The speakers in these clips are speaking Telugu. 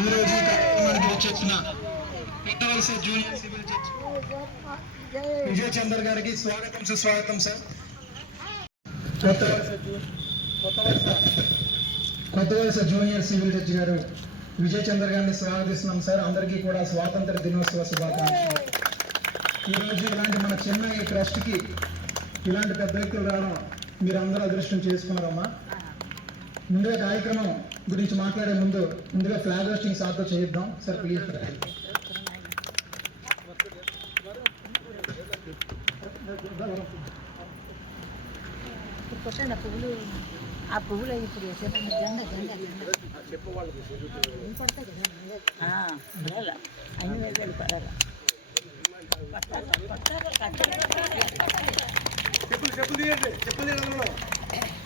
ఈరోజు వచ్చేసిన junior civil judge Vijay Chandar గారికి స్వాగతం సుస్వాగతం సార్ కొత్త కొత్త కొత్త వలస జూనియర్ సివిల్ జడ్జి గారు విజయ్ చందర్ గారిని స్వాగతిస్తున్నాం సార్ అందరికీ కూడా స్వాతంత్ర దినోత్సవ శుభాకాంక్షలు ఈరోజు ఇలాంటి మన చెన్నై ట్రస్ట్కి ఇలాంటి పెద్ద వ్యక్తులు రావడం మీరు అందరూ అదృష్టం చేసుకున్నారమ్మా. ముందుగా కార్యక్రమం గురించి మాట్లాడే ముందు ముందుగా ఫ్లాగ్ హోస్టింగ్ సార్తో చేయిద్దాం. సార్ ప్లీజ్ కొట్టండి ఆ పువ్వులు ఆ పువ్వులు ఇప్పుడు జెండా జెండా చెప్పులు చెప్పులు తీయండి. చెప్పులు వేలు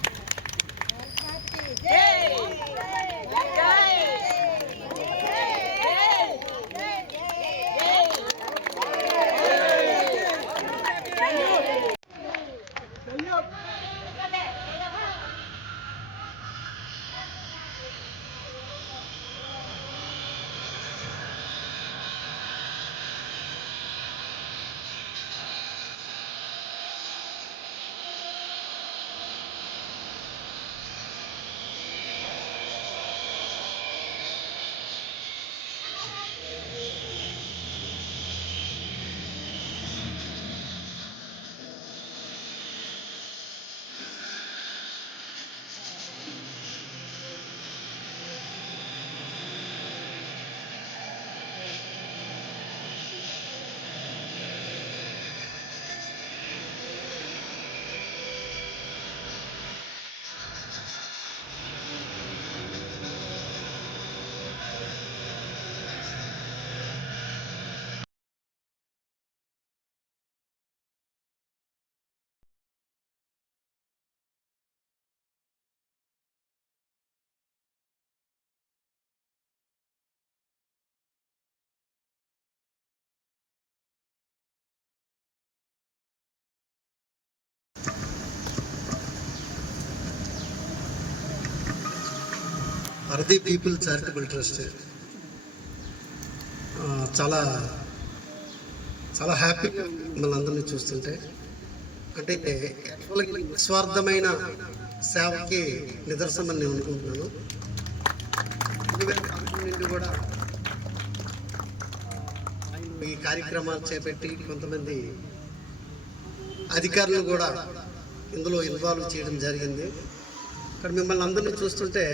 పడాల అర్ది పీపుల్ చారిటబుల్ ట్రస్ట్ చాలా చాలా హ్యాపీగా మిమ్మల్ని అందరినీ చూస్తుంటే. అంటే యాక్చువల్గా నిస్వార్థమైన సేవకి నిదర్శనం నేను అనుకుంటున్నాను. నుండి కూడా ఈ కార్యక్రమాలు చేపట్టి కొంతమంది అధికారులు కూడా ఇందులో ఇన్వాల్వ్ చేయడం జరిగింది. ఇక్కడ మిమ్మల్ని అందరినీ చూస్తుంటే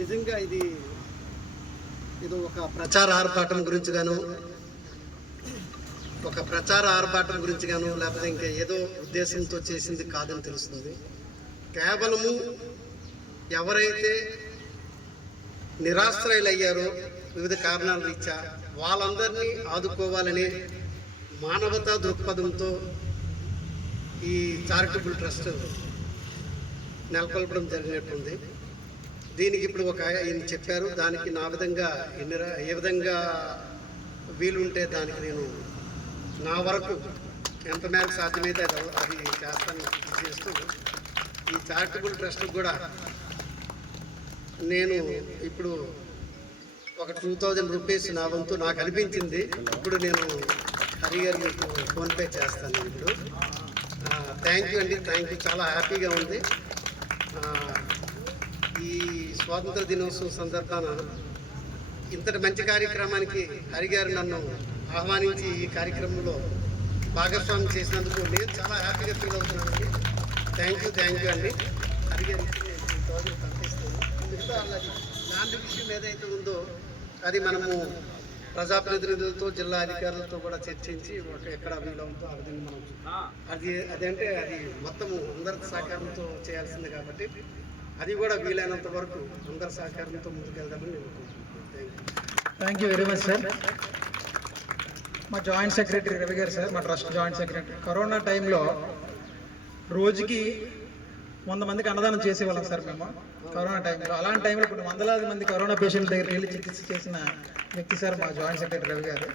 నిజంగా ఇది ఇది ఒక ప్రచార ఆర్భాటం గురించి గాను ఒక ప్రచార ఆర్భాటం గురించి గాను లేకపోతే ఇంకా ఏదో ఉద్దేశంతో చేసింది కాదని తెలుస్తుంది. కేవలము ఎవరైతే నిరాశ్రయులయ్యారో వివిధ కారణాల రీత్యా వాళ్ళందరినీ ఆదుకోవాలని మానవతా దృక్పథంతో ఈ చారిటబుల్ ట్రస్ట్ నెలకొల్పడం జరిగినట్టుంది. దీనికి ఇప్పుడు ఒక ఆయన చెప్పారు దానికి నా విధంగా ఎన్ని ఏ విధంగా వీలుంటే దానికి నేను నా వరకు ఎంత మేరకు సాధ్యమైతే అది అది చేస్తాను చేస్తూ ఈ చారిటబుల్ ట్రస్ట్కి కూడా నేను ఇప్పుడు ఒక టూ థౌజండ్ రూపీస్ నా వంతు నాకు అనిపించింది. ఇప్పుడు నేను హరి గారు మీకు ఫోన్పే చేస్తాను ఇప్పుడు. థ్యాంక్ యూ అండి థ్యాంక్ యూ చాలా హ్యాపీగా ఉంది. స్వాతంత్ర దినోత్సవం సందర్భాన ఇంతటి మంచి కార్యక్రమానికి హరిగారు నన్ను ఆహ్వానించి ఈ కార్యక్రమంలో భాగస్వామ్యం చేసినందుకు నేను చాలా హ్యాపీగా ఫీల్ అవుతున్నానండి. థ్యాంక్ యూ థ్యాంక్ యూ అండి. హరిగారు మిగతా విషయం ఏదైతే ఉందో అది మనము ప్రజాప్రతినిధులతో జిల్లా అధికారులతో కూడా చర్చించి ఒక ఎక్కడ వీలవుతుందో ఆ విధంగా మనం అది అదంటే అది మొత్తము అందరి సహకారంతో చేయాల్సింది కాబట్టి అది కూడా వీలైనంత వరకు అందరి సహకారంతో ముందుకెళ్దామని నేను thank you very much sir మా జాయింట్ సెక్రటరీ రవి గారు సార్ మా ట్రస్ట్ జాయింట్ సెక్రటరీ. కరోనా టైంలో రోజుకి వంద మందికి అన్నదానం చేసేవాళ్ళం సార్ మేము. కరోనా టైంలో. అలాంటి టైంలో ఇప్పుడు వందలాది మంది కరోనా పేషెంట్ దగ్గరికి వెళ్ళి చికిత్స చేసిన వ్యక్తి సార్ మా జాయింట్ సెక్రటరీ రవి గారు.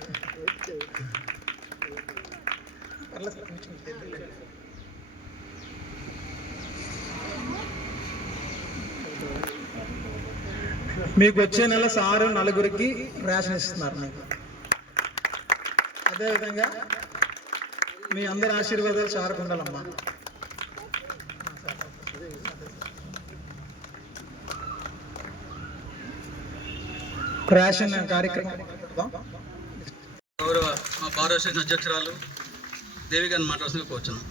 మీకు వచ్చే నెల సారు నలుగురికి రేషన్ ఇస్తున్నారు మీకు. అదేవిధంగా మీ అందరి ఆశీర్వాదాలు సార్కు ఉండాలమ్మా. రేషన్ కార్యక్రమం. గౌరవ మా బార్ అసోసియేషన్ అధ్యక్షురాలు దేవిగారిని మాట్లాడుతున్న కూర్చున్నాం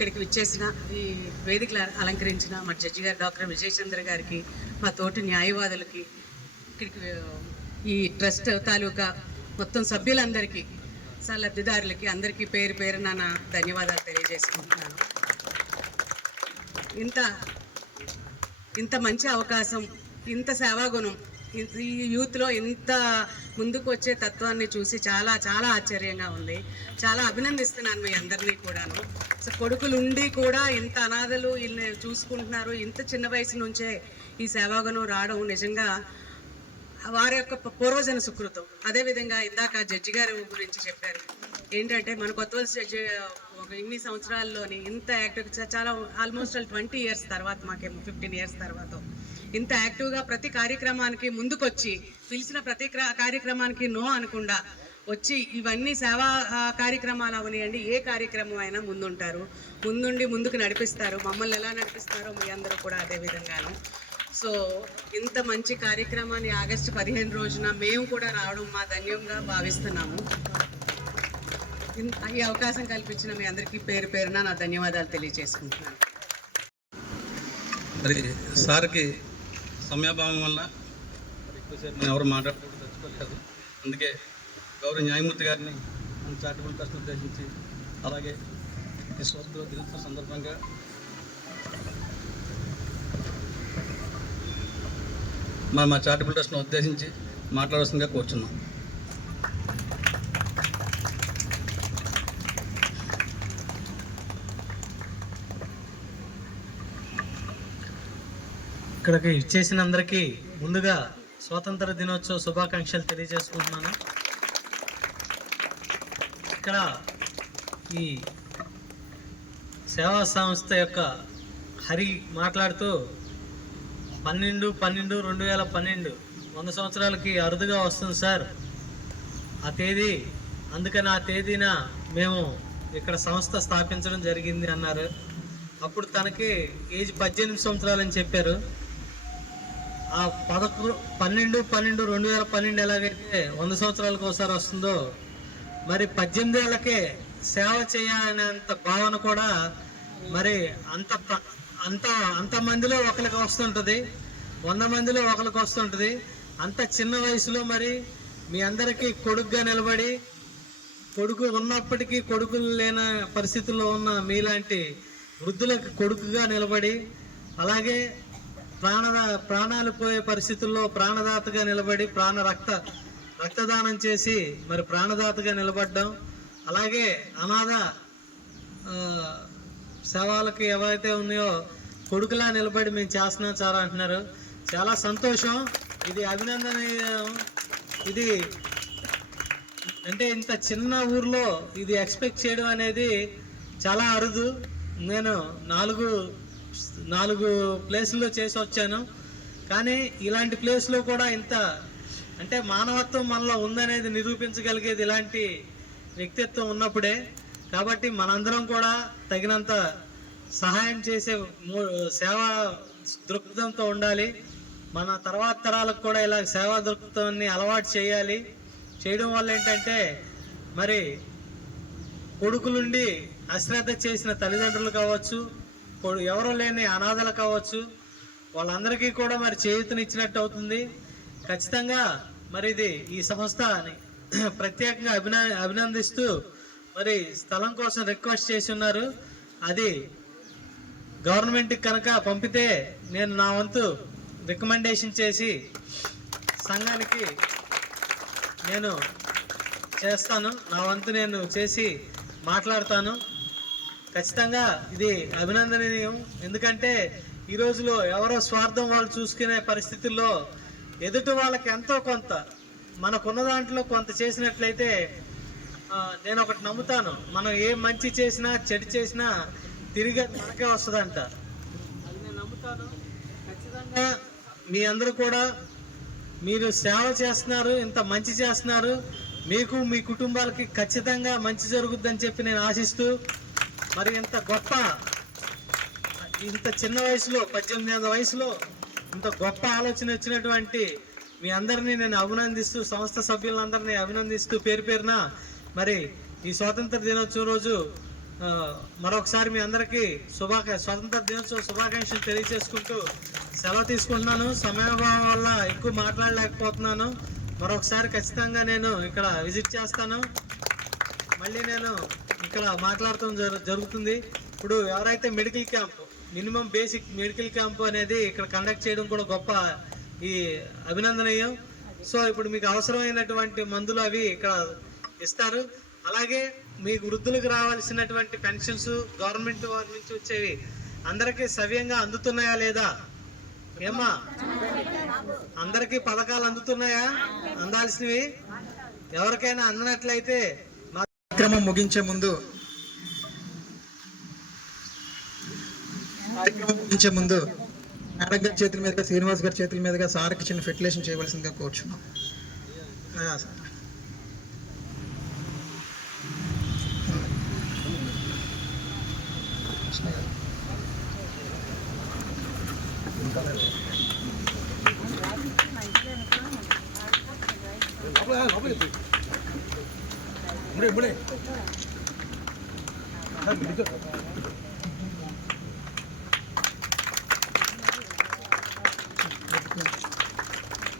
ఇక్కడికి విచ్చేసిన ఈ వేదికలు అలంకరించిన మా జడ్జి గారు డాక్టర్ విజయచంద్ర గారికి మా తోటి న్యాయవాదులకి ఇక్కడికి ఈ ట్రస్ట్ తాలూకా మొత్తం సభ్యులందరికీ స లబ్ధిదారులకి అందరికీ పేరు పేరున నా ధన్యవాదాలు తెలియజేసుకుంటున్నాను. ఇంత ఇంత మంచి అవకాశం ఇంత సేవాగుణం ఈ యూత్లో ఇంత ముందుకు వచ్చే తత్వాన్ని చూసి చాలా చాలా ఆశ్చర్యంగా ఉంది. చాలా అభినందిస్తున్నాను మీ అందరినీ కూడాను. సో కొడుకులు ఉండి కూడా ఇంత అనాథలు వీళ్ళని చూసుకుంటున్నారు. ఇంత చిన్న వయసు నుంచే ఈ సేవాగనం రావడం నిజంగా వారి యొక్క పూర్వజన సుకృతం. అదేవిధంగా ఇందాక జడ్జి గారి గురించి చెప్పారు. ఏంటంటే మన కొత్త వలస జడ్జి ఒక ఇన్ని సంవత్సరాల్లోని ఇంత యాక్టివ్ చాలా ఆల్మోస్ట్ ట్వంటీ ఇయర్స్ తర్వాత మాకేమో ఫిఫ్టీన్ ఇయర్స్ తర్వాత ఇంత యాక్టివ్గా ప్రతి కార్యక్రమానికి ముందుకొచ్చి పిలిచిన ప్రతి కార్యక్రమానికి నో అనకుండా వచ్చి ఇవన్నీ సేవా కార్యక్రమాలు అవనియండి. ఏ కార్యక్రమం అయినా ముందుంటారు. ముందుండి ముందుకు నడిపిస్తారు. మమ్మల్ని ఎలా నడిపిస్తారో మీ అందరూ కూడా అదే విధంగాను. సో ఇంత మంచి కార్యక్రమాన్ని ఆగస్టు పదిహేను రోజున మేము కూడా రావడం మా ధన్యంగా భావిస్తున్నాము. ఈ అవకాశం కల్పించిన మీ అందరికీ పేరు పేరున నా ధన్యవాదాలు తెలియజేసుకుంటున్నాను. మరి సార్కి సమయాభావం వల్ల ఎక్కువసేపు ఎవరు మాట్లాడకూడదు తెచ్చుకోలేదు అందుకే గౌరవ న్యాయమూర్తి గారిని మన చారిటబుల్ ట్రస్ట్ ఉద్దేశించి అలాగే ఈ స్వస్థ సందర్భంగా మా మా చారిటబుల్ ట్రస్ట్ను ఉద్దేశించి మాట్లాడాల్సిందిగా కూర్చున్నాం. ఇక్కడికి ఇచ్చేసిన అందరికీ ముందుగా స్వాతంత్ర దినోత్సవ శుభాకాంక్షలు తెలియజేసుకుంటున్నాను. ఇక్కడ ఈ సేవా సంస్థ యొక్క హరి మాట్లాడుతూ పన్నెండు పన్నెండు రెండు వేల పన్నెండు వంద సంవత్సరాలకి అరుదుగా వస్తుంది సార్. ఆ తేదీ అందుకని ఆ తేదీన మేము ఇక్కడ సంస్థ స్థాపించడం జరిగింది అన్నారు. అప్పుడు తనకి ఏజ్ పద్దెనిమిది సంవత్సరాలు అని చెప్పారు. ఆ పదకొండు పన్నెండు పన్నెండు రెండు వేల పన్నెండు ఎలాగైతే వంద సంవత్సరాలకు ఒకసారి వస్తుందో మరి పద్దెనిమిది ఏళ్ళకే సేవ చేయాలనేంత భావన కూడా మరి అంత అంత అంత మందిలో ఒకరికి వస్తుంటుంది. వంద మందిలో ఒకరికి వస్తుంటుంది. అంత చిన్న వయసులో మరి మీ అందరికీ కొడుకుగా నిలబడి కొడుకు ఉన్నప్పటికీ కొడుకులు లేని పరిస్థితుల్లో ఉన్న మీలాంటి వృద్ధులకు కొడుకుగా నిలబడి అలాగే ప్రాణదా ప్రాణాలు పోయే పరిస్థితుల్లో ప్రాణదాతగా నిలబడి ప్రాణ రక్త రక్తదానం చేసి మరి ప్రాణదాతగా నిలబడ్డం అలాగే అనాథ శవాలకి ఏవైతే ఉన్నాయో కొడుకులా నిలబడి మేము చేస్తున్నాం చాలా అంటున్నారు. చాలా సంతోషం. ఇది అభినందనీయం. ఇది అంటే ఇంత చిన్న ఊర్లో ఇది ఎక్స్పెక్ట్ చేయడం అనేది చాలా అరుదు. నేను నాలుగు నాలుగు ప్లేసుల్లో చేసి వచ్చాను. కానీ ఇలాంటి ప్లేస్లో కూడా ఇంత అంటే మానవత్వం మనలో ఉందనేది నిరూపించగలిగేది ఇలాంటి వ్యక్తిత్వం ఉన్నప్పుడే. కాబట్టి మనందరం కూడా తగినంత సహాయం చేసే మూ- సేవా దృక్పథంతో ఉండాలి. మన తర్వాత తరాలకు కూడా ఇలా సేవా దృక్పథాన్ని అలవాటు చేయాలి. చేయడం వల్ల ఏంటంటే మరి కొడుకులుండి అశ్రద్ధ చేసిన తల్లిదండ్రులు కావచ్చు కొడు- ఎవరు లేని అనాథలు కావచ్చు వాళ్ళందరికీ కూడా మరి చేయూతనిచ్చినట్టు అవుతుంది. ఖచ్చితంగా మరి ఇది ఈ సంస్థని ప్రత్యేకంగా అభిన అభినందిస్తూ మరి స్థలం కోసం రిక్వెస్ట్ చేసి ఉన్నారు అది గవర్నమెంట్కి కనుక పంపితే నేను నా వంతు రికమెండేషన్ చేసి సంఘానికి నేను చేస్తాను. నా వంతు నేను చేసి మాట్లాడతాను. ఖచ్చితంగా ఇది అభినందనీయం. ఎందుకంటే ఈ రోజులో ఎవరో స్వార్థం వాళ్ళు చూసుకునే పరిస్థితుల్లో ఎదుటి వాళ్ళకి ఎంతో కొంత మనకున్న దాంట్లో కొంత చేసినట్లయితే నేను ఒకటి నమ్ముతాను. మనం ఏ మంచి చేసినా చెడు చేసినా తిరిగి అది మనకే వస్తుందంట ఖచ్చితంగా మీ అందరూ కూడా మీరు సేవ చేస్తున్నారు ఇంత మంచి చేస్తున్నారు. మీకు మీ కుటుంబాలకి ఖచ్చితంగా మంచి జరుగుద్దని చెప్పి నేను ఆశిస్తూ మరి ఇంత గొప్ప ఇంత చిన్న వయసులో పద్దెనిమిది వందల వయసులో ఇంత గొప్ప ఆలోచన వచ్చినటువంటి మీ అందరినీ నేను అభినందిస్తూ సంస్థ సభ్యులందరినీ అభినందిస్తూ పేరు పేరున మరి ఈ స్వాతంత్ర దినోత్సవం రోజు మరొకసారి మీ అందరికీ శుభాక స్వాతంత్ర దినోత్సవ శుభాకాంక్షలు తెలియజేసుకుంటూ సెలవు తీసుకుంటున్నాను. సమయాభావం వల్ల ఎక్కువ మాట్లాడలేకపోతున్నాను. మరొకసారి ఖచ్చితంగా నేను ఇక్కడ విజిట్ చేస్తాను. మళ్ళీ నేను ఇక్కడ మాట్లాడటం జరుగుతుంది. ఇప్పుడు ఎవరైతే medical camp minimum basic medical camp అనేది ఇక్కడ కండక్ట్ చేయడం కూడా గొప్ప ఈ అభినందనీయం. సో ఇప్పుడు మీకు అవసరమైనటువంటి మందులు అవి ఇక్కడ ఇస్తారు. అలాగే మీకు వృద్ధులకు రావాల్సినటువంటి పెన్షన్స్ గవర్నమెంట్ వారి నుంచి వచ్చేవి అందరికీ సవ్యంగా అందుతున్నాయా లేదా? ఏమ్మా? అందరికీ పథకాలు అందుతున్నాయా? అందాల్సినవి? ఎవరికైనా అందినట్లయితే మా కార్యక్రమం ముగించే ముందు కార్యక్రమం ముందు మేడం గారి చేతుల మీదుగా శ్రీనివాస్ గారి చేతుల మీదుగా సార్కి చిన్న ఫెటిలేషన్ చేయవలసిందిగా కోరుచున్నాం. ఇప్పుడే ఇప్పుడే.